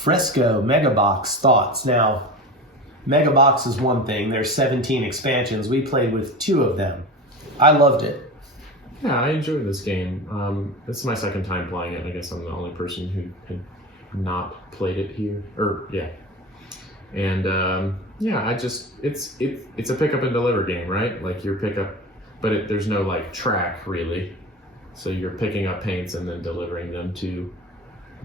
Fresco Megabox thoughts. Now, Megabox is one thing. There's 17 expansions. We played with 2 of them. I loved it. Yeah, I enjoyed this game. This is my second time playing it. I guess I'm the only person who had not played it here. And it's a pick up and deliver game, right? Like your pickup, but there's no like track really. So you're picking up paints and then delivering them to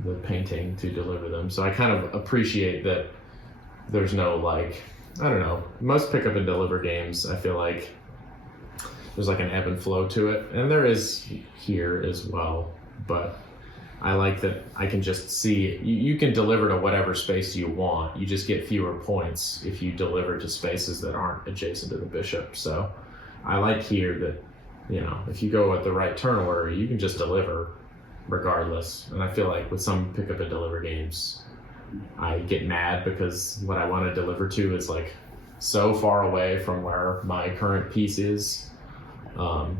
the painting to deliver them. So I kind of appreciate that there's no like, I don't know, most pick up and deliver games, I feel like there's like an ebb and flow to it. And there is here as well. But I like that I can just see, you can deliver to whatever space you want. You just get fewer points if you deliver to spaces that aren't adjacent to the bishop. So I like here that, if you go with the right turn order, you can just deliver regardless. And I feel like with some pick up and deliver games, I get mad because what I want to deliver to is like so far away from where my current piece is.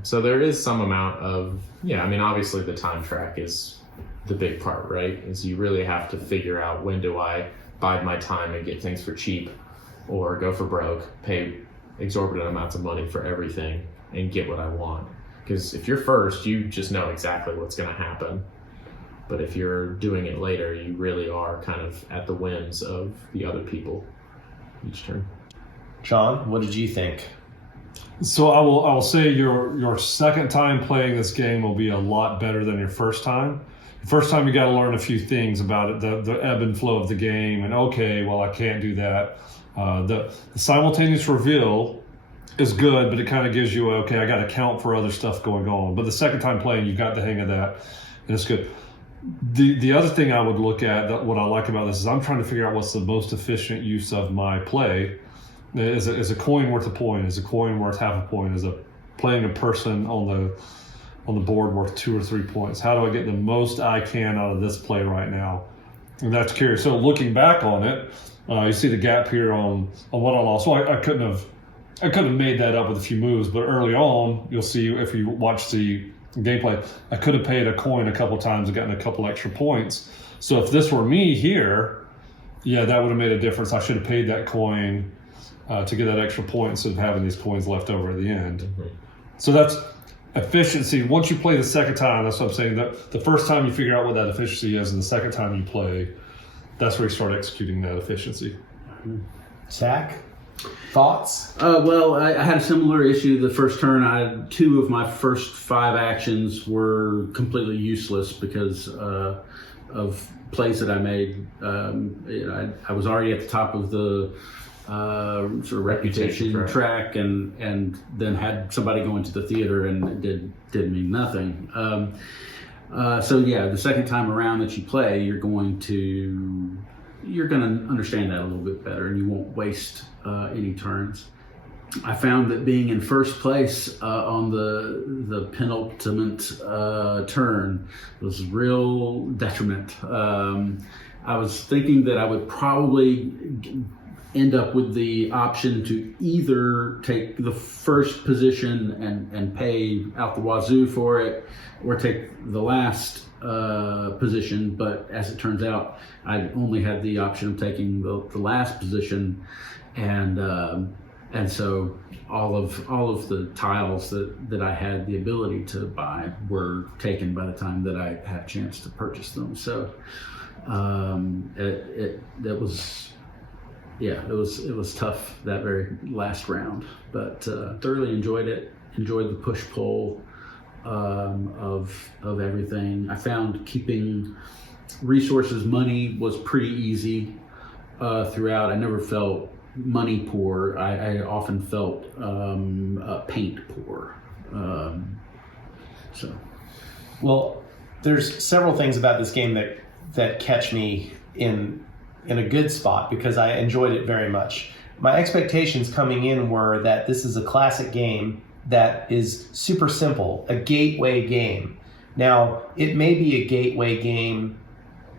So there is some amount of, obviously the time track is the big part, right? Is you really have to figure out when do I bide my time and get things for cheap or go for broke, pay exorbitant amounts of money for everything and get what I want. Because if you're first, you just know exactly what's going to happen. But if you're doing it later, you really are kind of at the whims of the other people each turn. John, what did you think? So I will say your second time playing this game will be a lot better than your first time. The first time you got to learn a few things about it, the ebb and flow of the game, and I can't do that. The simultaneous reveal is good, but it kind of gives you I got to count for other stuff going on. But the second time playing, you got the hang of that, and it's good. The other thing I would look at, what I like about this, is I'm trying to figure out what's the most efficient use of my play. Is a coin worth a point? Is a coin worth half a point? Is playing a person on the board worth 2 or 3 points? How do I get the most I can out of this play right now? And that's curious. So looking back on it, you see the gap here on what I lost. So I couldn't have made that up with a few moves, but early on, you'll see if you watch the gameplay, I could have paid a coin a couple times and gotten a couple extra points. So if this were me here, that would have made a difference. I should have paid that coin to get that extra point instead of having these coins left over at the end. Mm-hmm. So that's efficiency. Once you play the second time, that's what I'm saying. The first time you figure out what that efficiency is, and the second time you play, that's where you start executing that efficiency. Mm-hmm. Zach? Thoughts? I had a similar issue. The first turn, 2 of my first 5 actions were completely useless because of plays that I made. I was already at the top of the sort of reputation track, and then had somebody go into the theater and it did mean nothing. The second time around that you play, you're going to understand that a little bit better, and you won't waste any turns. I found that being in first place on the penultimate turn was a real detriment. I was thinking that I would probably end up with the option to either take the first position and pay out the wazoo for it, or take the last position. But as it turns out, I only had the option of taking the last position, and so all of the tiles that I had the ability to buy were taken by the time that I had a chance to purchase them. So it was tough that very last round, but thoroughly enjoyed it. Enjoyed the push pull of everything. I found keeping resources, money, was pretty easy throughout. I never felt money poor. I often felt paint poor. Well, there's several things about this game that catch me in a good spot because I enjoyed it very much. My expectations coming in were that this is a classic game that is super simple, a gateway game. Now, it may be a gateway game,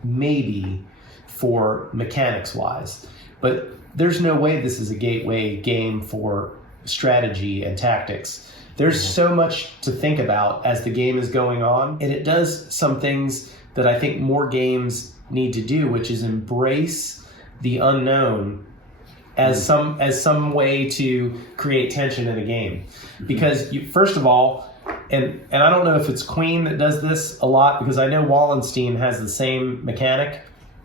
maybe, for mechanics-wise, but there's no way this is a gateway game for strategy and tactics. There's so much to think about as the game is going on, and it does some things that I think more games need to do, which is embrace the unknown as some way to create tension in a game. Because first of all, and I don't know if it's Queen that does this a lot, because I know Wallenstein has the same mechanic.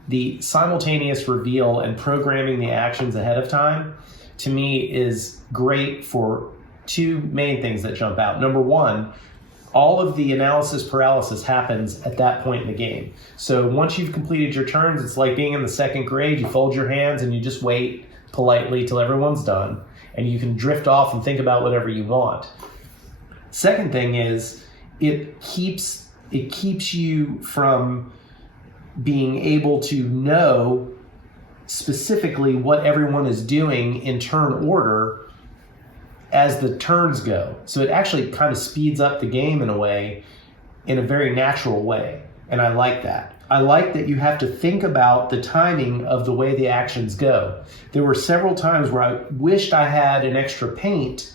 The simultaneous reveal and programming the actions ahead of time, to me, is great for two main things that jump out. Number one, all of the analysis paralysis happens at that point in the game. So once you've completed your turns, it's like being in the second grade. You fold your hands and you just wait politely till everyone's done, and you can drift off and think about whatever you want. Second thing is it keeps you from being able to know specifically what everyone is doing in turn order as the turns go. So it actually kind of speeds up the game in a way, in a very natural way. And I like that. I like that you have to think about the timing of the way the actions go. There were several times where I wished I had an extra paint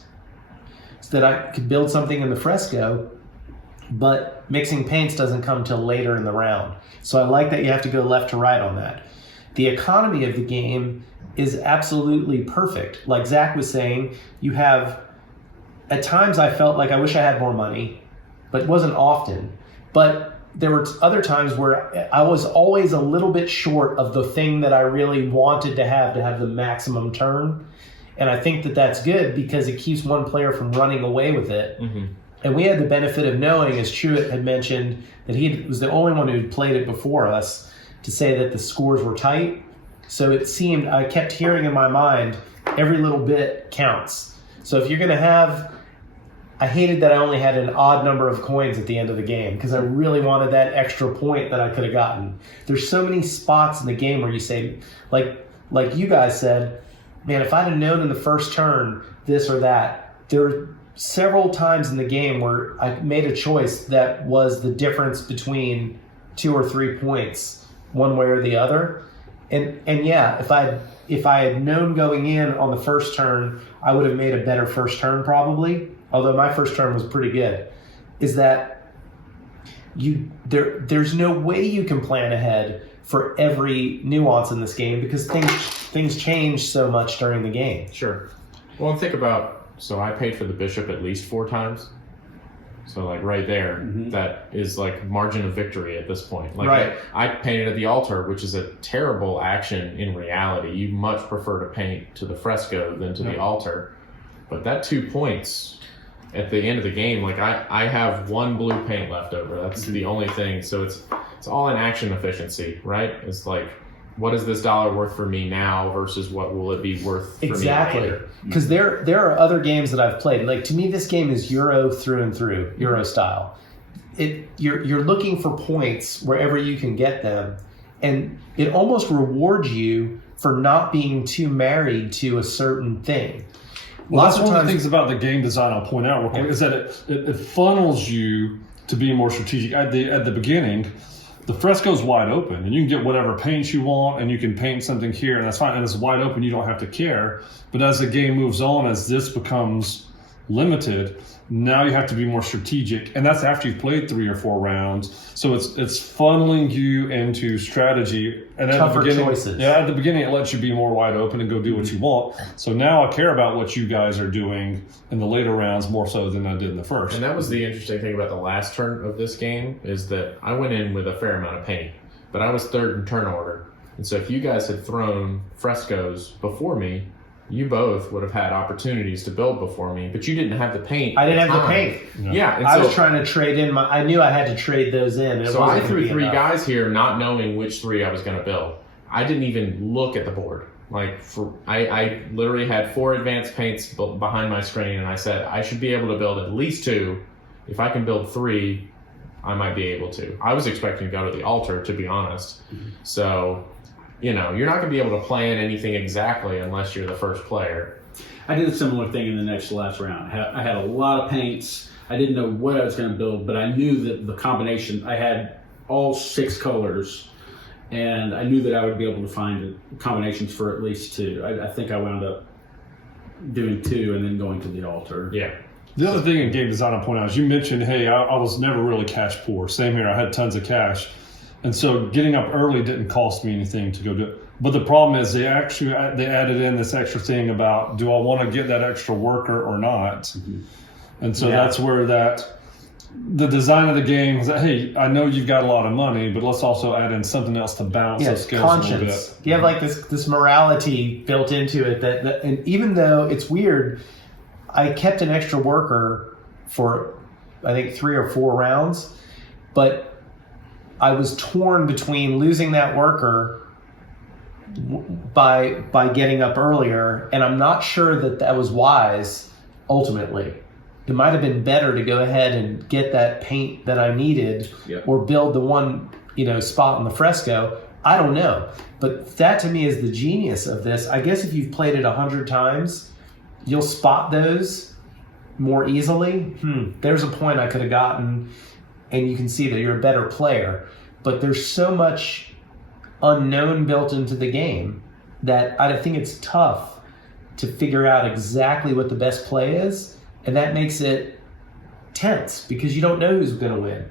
so that I could build something in the Fresco, but mixing paints doesn't come till later in the round. So I like that you have to go left to right on that. The economy of the game is absolutely perfect. Like Zach was saying, you have, at times I felt like I wish I had more money, but it wasn't often. But there were other times where I was always a little bit short of the thing that I really wanted to have the maximum turn. And I think that that's good because it keeps one player from running away with it. Mm-hmm. And we had the benefit of knowing, as Truitt had mentioned, that he was the only one who played it before us, to say that the scores were tight. So it seemed, I kept hearing in my mind, every little bit counts. So if you're going to have, I hated that I only had an odd number of coins at the end of the game because I really wanted that extra point that I could have gotten. There's so many spots in the game where you say, like you guys said, man, if I'd have known in the first turn this or that, there were several times in the game where I made a choice that was the difference between 2 or 3 points, one way or the other. And yeah, if I had known going in on the first turn, I would have made a better first turn probably, although my first turn was pretty good, is that there's no way you can plan ahead for every nuance in this game because things change so much during the game. Sure. Well, and think about, so I paid for the bishop at least 4 times. So like right there, that is like margin of victory at this point. Like right. I painted at the altar, which is a terrible action in reality. You much prefer to paint to the fresco than to the altar. But that 2 points at the end of the game, like I have 1 blue paint left over. That's the only thing. So it's all in action efficiency, right? It's like, what is this dollar worth for me now versus what will it be worth for me later? Because there are other games that I've played. Like, to me, this game is Euro through and through, Euro style. You're looking for points wherever you can get them, and it almost rewards you for not being too married to a certain thing. Well, that's one of the things about the game design I'll point out real quick, is that it funnels you to be more strategic. At the beginning, the fresco's wide open, and you can get whatever paints you want, and you can paint something here, and that's fine. And it's wide open, you don't have to care. But as the game moves on, as this becomes limited, now you have to be more strategic, and that's after you've played 3 or 4 rounds. So it's funneling you into strategy, and at tougher the beginning, choices. Yeah, at the beginning it lets you be more wide open and go do what you want. So now I care about what you guys are doing in the later rounds more so than I did in the first. And that was the interesting thing about the last turn of this game, is that I went in with a fair amount of paint, but I was 3rd in turn order. And so if you guys had thrown frescoes before me, you both would have had opportunities to build before me, but you didn't have the paint. I didn't have the paint. Yeah. And I was trying to trade in I knew I had to trade those in. So I threw 3 guys here not knowing which 3 I was going to build. I didn't even look at the board. I literally had 4 advanced paints behind my screen, and I said, I should be able to build at least 2. If I can build 3, I might be able to. I was expecting to go to the altar, to be honest. So, you're not going to be able to plan anything exactly unless you're the first player. I did a similar thing in the last round. I had a lot of paints. I didn't know what I was going to build, but I knew that the combination, I had all 6 colors, and I knew that I would be able to find combinations for at least 2. I think I wound up doing 2 and then going to the altar. Yeah. The other thing in game design I point out is you mentioned, hey, I was never really cash poor. Same here. I had tons of cash. And so getting up early didn't cost me anything to go do it. But the problem is they added in this extra thing about, do I want to get that extra worker or not? Mm-hmm. And so that's where the design of the game is that, hey, I know you've got a lot of money, but let's also add in something else to balance those skills a little bit. You have like this morality built into it that and even though it's weird, I kept an extra worker for I think 3 or 4 rounds, but I was torn between losing that worker by getting up earlier, and I'm not sure that was wise ultimately. It might have been better to go ahead and get that paint that I needed, or build the one spot on the Fresco. I don't know, but that to me is the genius of this. I guess if you've played it 100 times, you'll spot those more easily. There's a point I could have gotten, and you can see that you're a better player. But there's so much unknown built into the game that I think it's tough to figure out exactly what the best play is. And that makes it tense because you don't know who's going to win.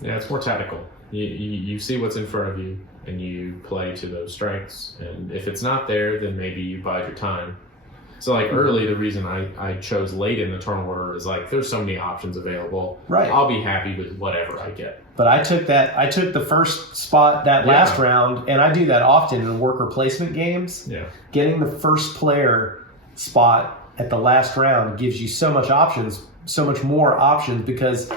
Yeah, it's more tactical. You see what's in front of you and you play to those strengths. And if it's not there, then maybe you bide your time. So like early, the reason I chose late in the turn order is like there's so many options available. Right. I'll be happy with whatever I get. But I took the first spot that last round, and I do that often in worker placement games. Yeah. Getting the first player spot at the last round gives you so much more options because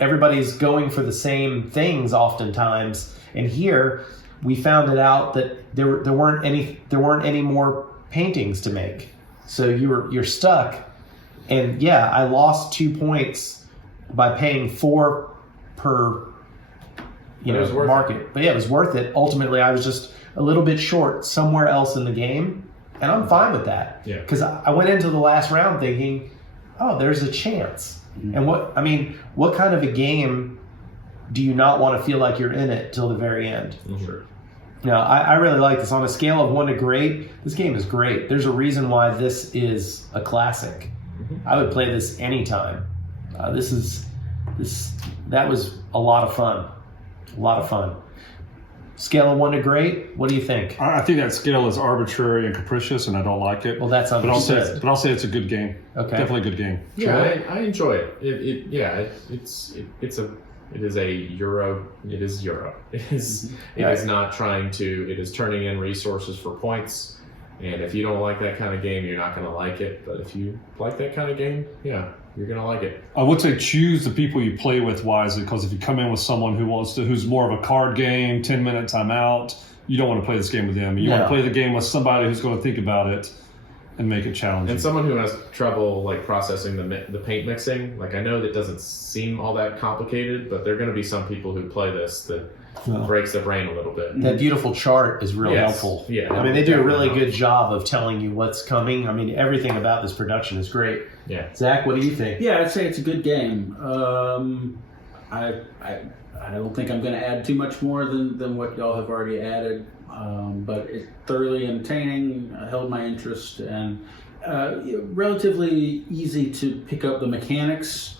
everybody's going for the same things oftentimes. And here we found it out that there weren't any more paintings to make, so you're stuck. And I lost 2 points by paying 4 per market, but it was worth it. Ultimately, I was just a little bit short somewhere else in the game. And I'm fine with that because I went into the last round thinking, oh, there's a chance. Mm-hmm. And what kind of a game do you not want to feel like you're in it till the very end? Sure. Now, I really like this. On a scale of 1 to great, this game is great. There's a reason why this is a classic. Mm-hmm. I would play this anytime. That was a lot of fun. A lot of fun. Scale of 1 to great, what do you think? I think that scale is arbitrary and capricious, and I don't like it. Well, that's understood. But I'll say it's a good game. Okay, definitely a good game. Yeah, I enjoy it. It is Euro. It is not trying to. It is turning in resources for points. And if you don't like that kind of game, you're not going to like it. But if you like that kind of game, you're going to like it. I would say choose the people you play with wisely, because if you come in with someone who's more of a card game, 10-minute timeout, you don't want to play this game with them. You want to play the game with somebody who's going to think about it and make it challenging. And someone who has trouble like processing the paint mixing. Like I know that doesn't seem all that complicated, but there are going to be some people who play this that breaks their brain a little bit. That beautiful chart is really helpful. Yeah, they do a really good job of telling you what's coming. Everything about this production is great. Yeah, Zach, what do you think? Yeah, I'd say it's a good game. I don't think I'm going to add too much more than what y'all have already added. But it's thoroughly entertaining, held my interest, and relatively easy to pick up the mechanics.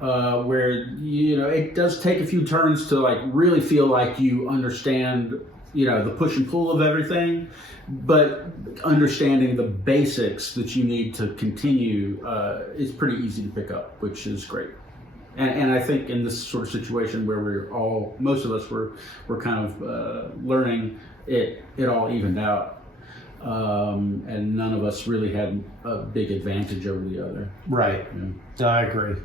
Where it does take a few turns to like really feel like you understand the push and pull of everything, but understanding the basics that you need to continue is pretty easy to pick up, which is great. And I think in this sort of situation where most of us were kind of learning, it all evened out. And none of us really had a big advantage over the other. Right. Yeah. I agree.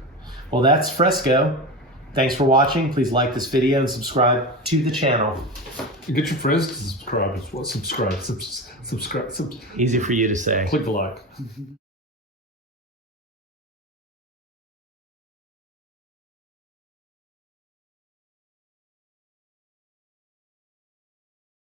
Well, that's Fresco. Thanks for watching. Please like this video and subscribe to the channel. Get your friends to subscribe as well. Subscribe. Easy for you to say. Click the like.